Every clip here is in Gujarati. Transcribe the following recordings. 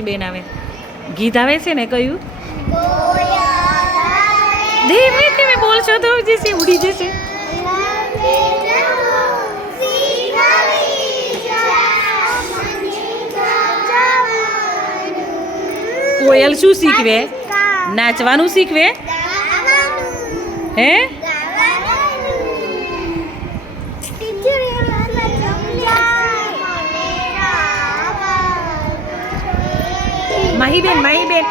બેન આવે. ગીત આવે છે ને કયું? ધીમે ધીમે બોલશો તો જશે ઉડી જશે. કોયલ શું શીખવે? નાચવાનું શીખવે? હે? માહીબેન માહીબેન.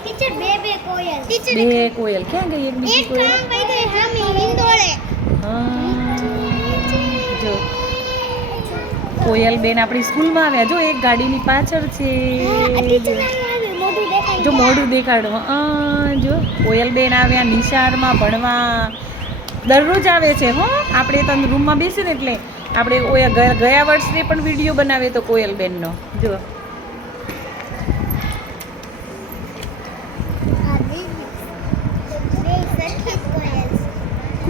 ટીચર બે બે કોયલ. ટીચર બે કોયલ. ક્યાં ગઈ એક બીજી એક કોયલ? કામ વઈ ગઈ હામી હિંદોળે હા, જો. કોયલ બેન આપણી સ્કૂલમાં આવ્યા. જો એક ગાડીની પાછળ છે. જો મોઢું દેખાડો. હા જો. કોયલ બેન આવ્યા નિશાળમાં ભણવા. દરરોજ આવે છે હો. આપણે તો રૂમમાં બેસીને એટલે. આપણે ગયા વર્ષે પણ વીડિયો બનાવે તો કોયલ બેનનો. જો.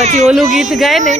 પછી ઓલું ગીત ગાય ને.